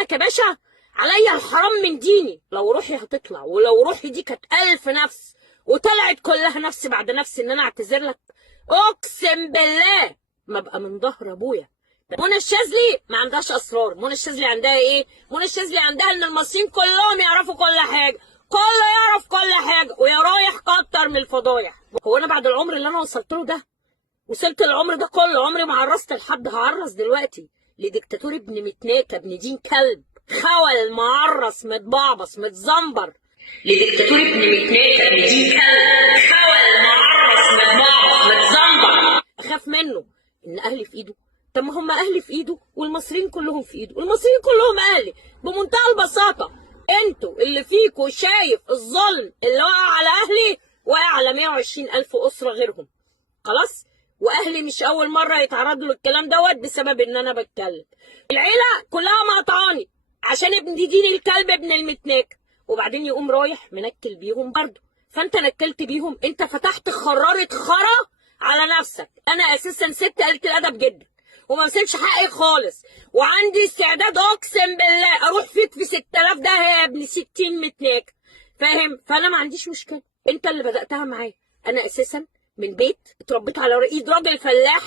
لك يا باشا عليا الحرام من ديني، لو روحي هتطلع، ولو روحي دي كانت 1000 نفس وطلعت كلها نفس بعد نفس ان انا اعتذر لك، اقسم بالله ما ابقى من ظهر ابويا. منى الشاذلي ما عندهاش اسرار. منى الشاذلي عندها ايه؟ منى الشاذلي عندها ان المصريين كلهم يعرفوا كل حاجه، كله يعرف كل حاجه، ويا رايح كتر من الفضايح. هو انا بعد العمر اللي انا وصلت له ده، وصلت العمر ده كله عمري ما عرست لحد، هعرس دلوقتي لديكتاتور ابن متناكه ابن دين كلب خول معرس متبعبص متزمبر، لديكتاتور ابن متناكه ابن دين كلب خول معرس متبعبص متزمبر. اخاف منه ان اهلي في ايده؟ طب ما هم اهلي في ايده والمصريين كلهم في ايده، والمصريين كلهم اهلي بمنتهى البساطه. انتوا اللي فيكوا شايف الظلم اللي وقع على اهلي وقع على 120,000 اسره غيرهم. خلاص؟ واهلي مش اول مره يتعرضوا للكلام دوت بسبب ان انا بتكلم. العيله كلها مقطعاني عشان ابن دين الكلب ابن المتناك، وبعدين يقوم رايح منكل بيهم برضه. فانت نكلت بيهم، انت فتحت خراره خرا على نفسك. انا اساسا ست قلت الادب جدا وما بسيبش حقي خالص، وعندي استعداد اقسم بالله اروح فيك في 6000 ده يا ابن 60 متناك، فاهم؟ فانا ما عنديش مشكله، انت اللي بداتها معايا. انا اساسا من بيت اتربيت على ايد راجل فلاح،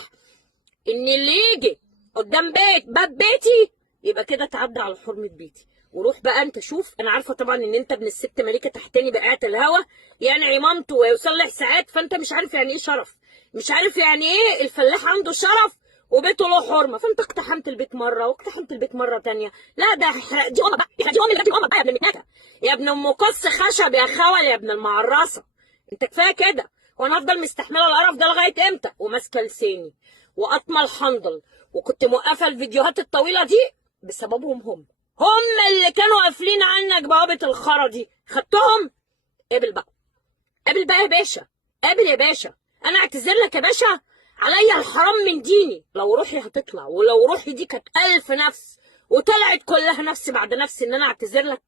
ان اللي يجي قدام باب بيتي يبقى كده تعدى على حرمه بيتي. وروح بقى انت شوف، انا عارفه طبعا ان انت ابن الست ملكه تحتاني بقعه الهوا، يعني عمامته ويصلح ساعات، فانت مش عارف يعني ايه شرف، مش عارف يعني ايه الفلاح عنده شرف وبيته له حرمه. فانت اقتحمت البيت مره واقتحمت البيت مره تانية. لا ده دي امك بقى، دي امي بقى، دي امك بقى يا ابن المتناكه، يا ابن ام قص خشب يا خول، يا ابن المعرصه. انت كفايه كده، وانا هفضل مستحمله القرف ده لغايه امتى؟ وماسكه لساني وقطمه الحنظل، وكنت موقفه الفيديوهات الطويله دي بسببهم. هم اللي كانوا قافلين عنك بوابه الخرا دي، خدتهم. قابل بقى، قابل بقى يا باشا، قابل يا باشا. انا اعتذر لك يا باشا عليا الحرام من ديني، لو روحي هتطلع، ولو روحي دي كانت 1000 نفس وطلعت كلها نفس بعد نفس ان انا اعتذر لك،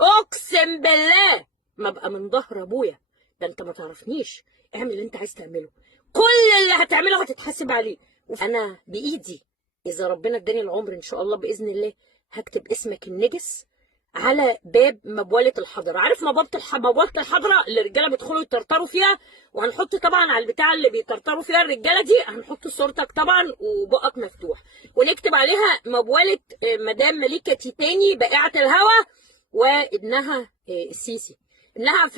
اقسم بالله ما ابقى من ظهر ابويا. ده انت ما تعرفنيش، اعمل اللي انت عايز تعمله، كل اللي هتعمله هتتحاسب عليه. انا بايدي اذا ربنا اداني العمر ان شاء الله باذن الله هكتب اسمك النجس على باب مبوله الحضره. عارف مبوله الحضره اللي الرجاله بيدخلوا يطرطروا فيها؟ وهنحط طبعا على البتاع اللي بيطرطروا فيها الرجاله دي، هنحط صورتك طبعا وبقك مفتوح، ونكتب عليها مبوله مدام مليكه تيتاني بائعه الهوى وابنها السيسي، انها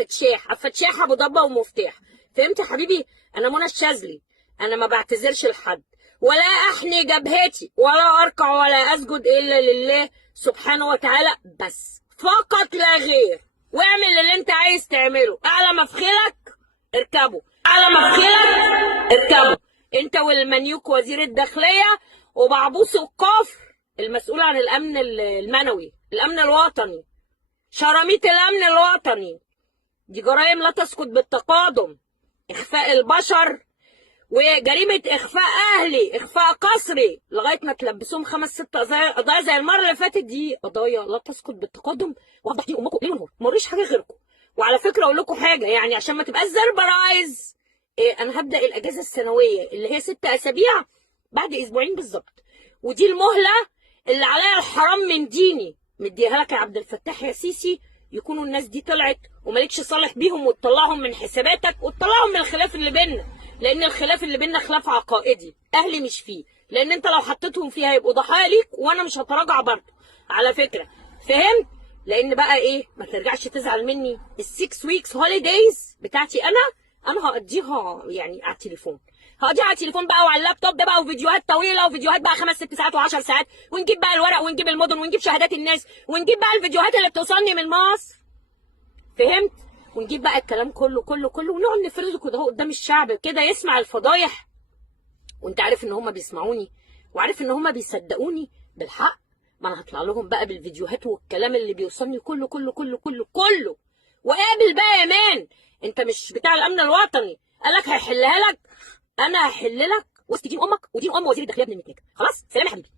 فتشاح ابو ضبه ومفتاح. فهمت يا حبيبي؟ انا منى الشاذلي، انا ما بعتذرش لحد، ولا احني جبهتي، ولا اركع ولا اسجد الا لله سبحانه وتعالى بس، فقط لا غير. واعمل اللي انت عايز تعمله، اعلى مفخلك اركبه، اعلى مفخلك اركبه، انت والمنيوك وزير الداخليه وبعبوس القفر المسؤول عن الامن المنوي، الامن الوطني، شراميط الامن الوطني. دي جرائم لا تسقط بالتقادم، اخفاء البشر وجريمه اخفاء اهلي، اخفاء قسري، لغايه ما تلبسوهم 5 6 قضايا زي المره اللي فاتت. دي قضايا لا تسقط بالتقادم، وهفضح دي امكم ليل ونهار، ما وريش حاجه غيركم. وعلى فكره اقول لكم حاجه، يعني عشان ما تبقاش زربرايز، انا هبدا الاجازه السنويه اللي هي 6 اسابيع بعد اسبوعين بالظبط، ودي المهله اللي عليا الحرام من ديني مديها لك يا عبد الفتاح يا سيسي، يكونوا الناس دي طلعت ومالكش صالح بيهم، وتطلعهم من حساباتك، وتطلعهم من الخلاف اللي بيننا، لان الخلاف اللي بيننا خلاف عقائدي اهلي مش فيه، لان انت لو حطيتهم فيها هيبقوا ضحايا ليك، وانا مش هتراجع برضه على فكره، فهمت؟ لان بقى ايه، ما ترجعش تزعل مني. ال6 ويكس هوليدايز بتاعتي انا هقضيها يعني على التليفون، هقضيها على التليفون بقى وعلى اللابتوب ده بقى، وفيديوهات طويله، وفيديوهات بقى 5 6 ساعات و10 ساعات، ونجيب بقى الورق، ونجيب المدن، ونجيب شهادات الناس، ونجيب بقى الفيديوهات اللي بتوصلني من مصر، فهمت؟ ونجيب بقى الكلام كله كله كله، ونقعد نفرده كده اهو قدام الشعب كده يسمع الفضايح، وانت عارف ان هم بيسمعوني، وعارف ان هم بيصدقوني بالحق. ما انا هطلع لهم بقى بالفيديوهات والكلام اللي بيوصلني كله كله كله كله كله. وقابل بقى يا مان، انت مش بتاع الامن الوطني قالك هيحلها لك؟ انا هحل لك وسط دين امك ودين ام وزير الداخليه ابن المتناكه. خلاص، سلام يا حبيبي.